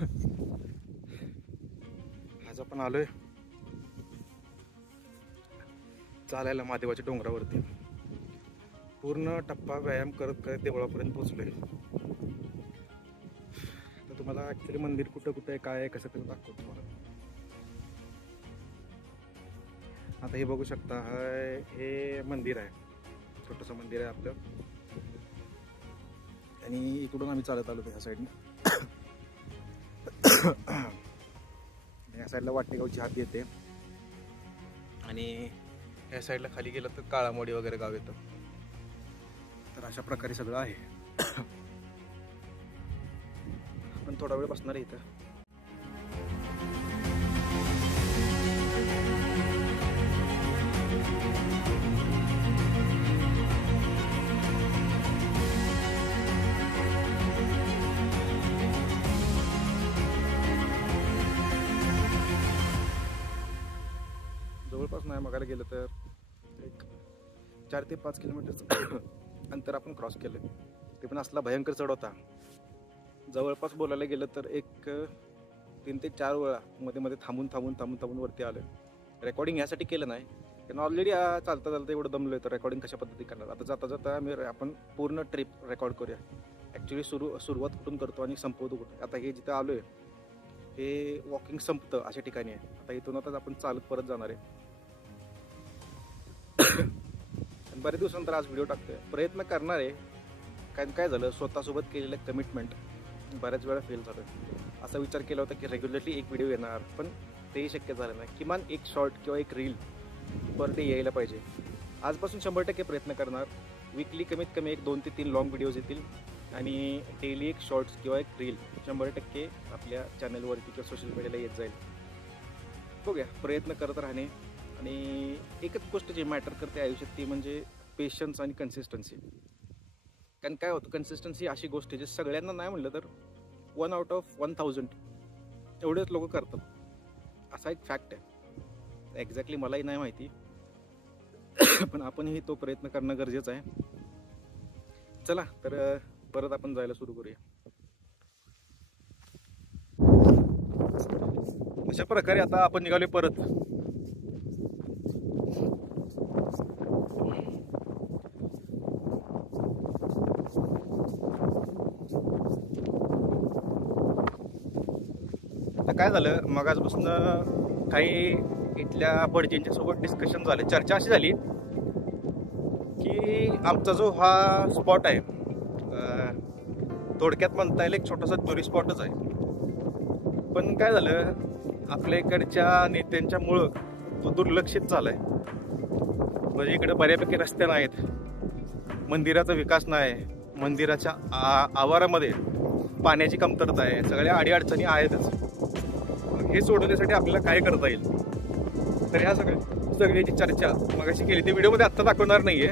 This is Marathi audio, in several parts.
आज आपण आलोय चालायला महादेवाच्या डोंगरावरती. पूर्ण टप्पा व्यायाम करत करत देवळापर्यंत पोहोचलोय. तर तुम्हाला ऍक्च्युली मंदिर कुठं कुठं आहे, काय आहे, कसं कसं दाखवतो तुम्हाला. आता हे बघू शकता, हे मंदिर आहे, छोटंसं मंदिर आहे आपलं. आणि इकडून आम्ही चालत आलो ह्या साईडने. या साईडला वाटेगावची हात येते आणि या साईडला खाली गेलं तर काळामोडी वगैरे गाव येतं. तर अशा प्रकारे सगळं आहे. आपण थोडा वेळ बसणार आहे इथं. जवळपास नाही बघायला गेलं तर एक 4 ते 5 किलोमीटरचं अंतर आपण क्रॉस केलं. ते पण असला भयंकर चढ होता. जवळपास बोलायला गेलं तर एक 3 ते 4 वेळा मध्ये मध्ये थांबून वरती आलं. रेकॉर्डिंग ह्यासाठी केलं नाही कारण ऑलरेडी चालता एवढं दमलोय, तर रेकॉर्डिंग कशा पद्धती करणार. आता जाता आपण पूर्ण ट्रिप रेकॉर्ड करूया. ॲक्च्युली सुरुवात कुठून करतो आणि संपवतो कुठं. आता हे जिथं आलोय हे वॉकिंग संपतं अशा ठिकाणी आहे. आता इथून आता आपण चालत परत जाणार आहे. बरेच दिवसानंतर आज व्हिडिओ टाकतोय. प्रयत्न करणार आहे. कारण काय झालं, स्वतःसोबत केलेलं कमिटमेंट बऱ्याच वेळा फेल झालं. असा विचार केला होता की रेग्युलरली एक व्हिडिओ येणार, पण तेही शक्य झालं नाही. किमान एक शॉर्ट किंवा एक रील पर डे यायला पाहिजे. आजपासून 100% प्रयत्न करणार. वीकली कमीत कमी एक 2 ते 3 लॉंग व्हिडिओज येतील आणि डेली एक शॉर्ट्स किंवा एक रील 100% आपल्या चॅनलवरती किंवा सोशल मीडियाला येत जाईल. बघूया, प्रयत्न करत राहणे. आणि एकच गोष्ट जी मॅटर करते आयुष्यात ती म्हणजे पेशन्स आणि कन्सिस्टन्सी. कारण काय होतं, कन्सिस्टन्सी अशी गोष्ट आहे जे सगळ्यांना नाही म्हणलं तर 1 out of 1000 एवढेच लोक करतात. असा एक फॅक्ट आहे. एक्झॅक्टली मलाही नाही माहिती, पण आपणही तो प्रयत्न करणं गरजेचं आहे. चला तर परत आपण जायला सुरू करूया. अशा प्रकारे आता आपण निघालोय परत. आता काय झालं, मगाचपासून काही इथल्या भटजींच्या सोबत डिस्कशन झाले. चर्चा अशी झाली की आमचा जो हा स्पॉट आहे थोडक्यात म्हणता येईल एक छोटासा टुरिस्ट स्पॉटच आहे. पण काय झालं, आपल्या इकडच्या नेत्यांच्यामुळं तो दुर्लक्षित झालाय. म्हणजे इकडे बऱ्यापैकी रस्ते नाहीत, मंदिराचा विकास नाही, मंदिराच्या आवारामध्ये पाण्याची कमतरता आहे, सगळ्या अडीअडचणी आहेतच. हे सोडवण्यासाठी आपल्याला काय करता येईल, तर ह्या सगळ्याची चर्चा मगाशी केली. ती व्हिडिओमध्ये आत्ता दाखवणार नाहीये,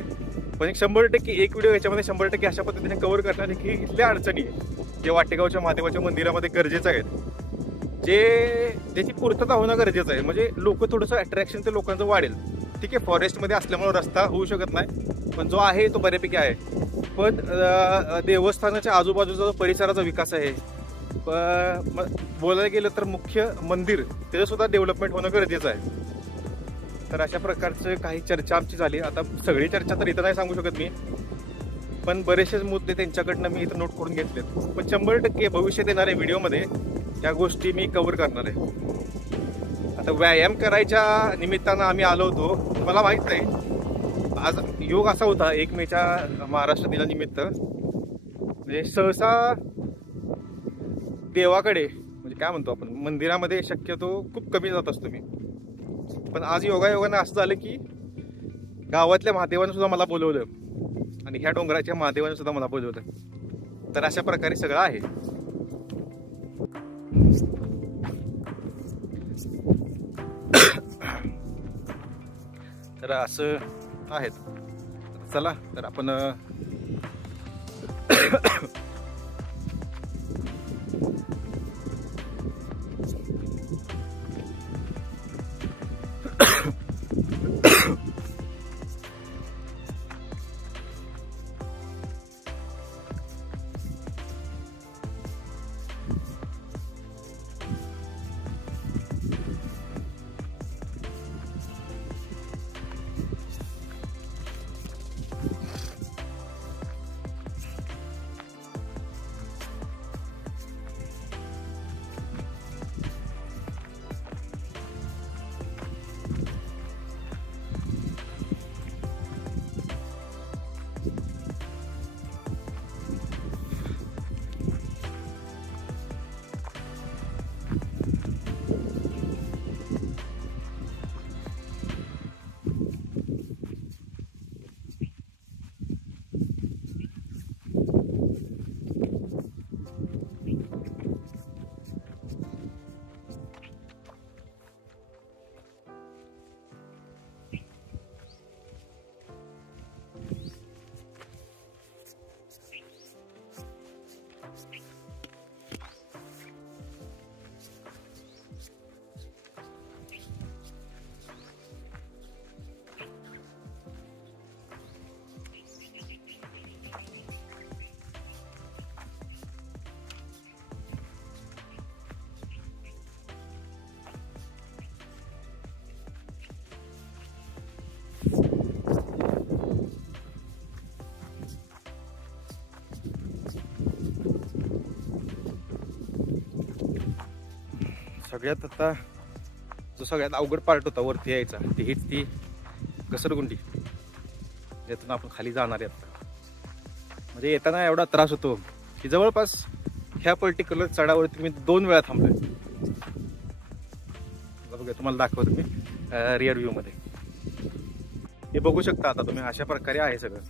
पण 100% एक व्हिडिओ याच्यामध्ये 100% अशा पद्धतीने कव्हर करणार आहे की इथल्या अडचणी जे वाटेगावच्या महादेवाच्या मंदिरामध्ये गरजेचं आहेत, ज्याची पूर्तता होणं गरजेचं आहे. म्हणजे लोक थोडंसं अट्रॅक्शन ते लोकांचं वाढेल. ठीक आहे, फॉरेस्टमध्ये असल्यामुळे रस्ता होऊ शकत नाही, पण जो आहे तो बऱ्यापैकी आहे. पण देवस्थानाच्या आजूबाजूचा जो परिसराचा विकास आहे, बोलायला गेलं तर मुख्य मंदिर त्याचं सुद्धा डेव्हलपमेंट होणं गरजेचं आहे. तर अशा प्रकारचं काही चर्चा आमची झाली. आता सगळी चर्चा तर इथं नाही सांगू शकत मी, पण बरेचसे मुद्दे त्यांच्याकडनं मी इथं नोट करून घेतलेत. पण 100% भविष्यात येणाऱ्या व्हिडिओमध्ये या गोष्टी मी कव्हर करणार आहे. आता व्यायाम करायच्या निमित्तानं आम्ही आलो होतो. मला माहीत नाही, आज योग असा होता 1 मेच्या महाराष्ट्र दिनानिमित्त. म्हणजे सहसा देवाकडे म्हणजे काय म्हणतो आपण, मंदिरामध्ये शक्यतो खूप कमी जात असतो मी. पण आज योगायोगानं असं झालं की गावातल्या महादेवानं सुद्धा मला बोलवलं आणि ह्या डोंगराच्या महादेवानं सुद्धा मला बोलवलं. तर अशा प्रकारे सगळं आहे. तर असं आहेत. चला तर आपण सगळ्यात आता जो सगळ्यात अवघड पार्ट होता वरती यायचा हीच ती घसरगुंडी, ज्यातून आपण खाली जाणार आहे आता. म्हणजे येताना एवढा त्रास होतो की जवळपास ह्या पर्टिक्युलर चढावरती मी 2 वेळा थांबलोय. बघा तुम्हाला दाखवतो मी रिअर व्ह्यू मध्ये. हे बघू शकता आता तुम्ही, अशा प्रकारे आहे सगळं.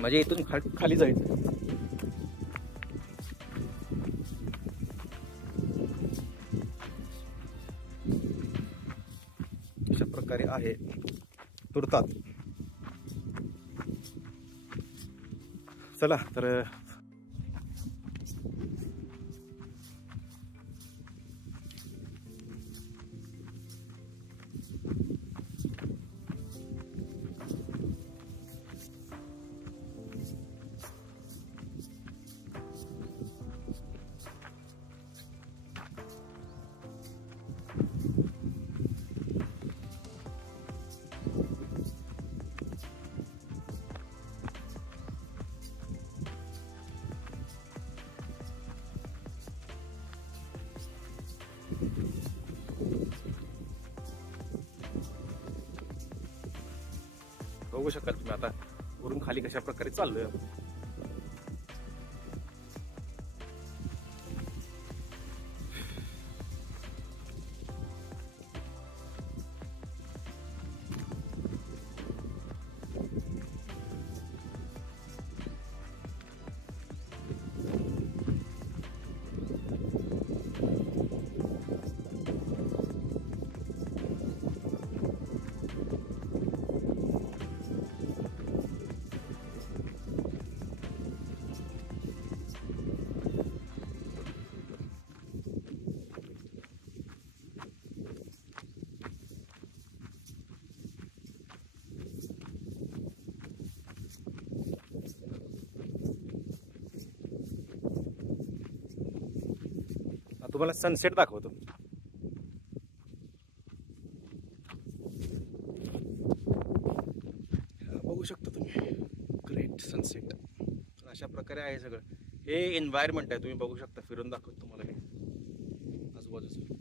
म्हणजे इथून खाली जायचं. अशा प्रकारे आहे तुरतात. चला तर बघू शकाल तुम्ही आता वरून खाली कशा प्रकारे चाललोय. तुम्हाला सनसेट दाखवतो. बघू शकता तुम्ही ग्रेट सनसेट. अशा प्रकारे आहे सगळं. हे एन्व्हायरमेंट आहे, तुम्ही बघू शकता. फिरून दाखवतो तुम्हाला हे आजूबाजूचं.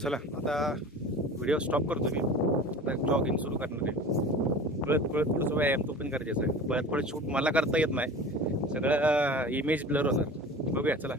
चला आता व्हिडिओ स्टॉप करतो मी. आता जॉगिंग सुरू करणार आहे. पळत पळत थोडंसं व्यायाम तो पण गरजेचा आहे. पळत पळत शूट मला करता येत नाही, सगळं इमेज ब्लर होणार. बघूया चला.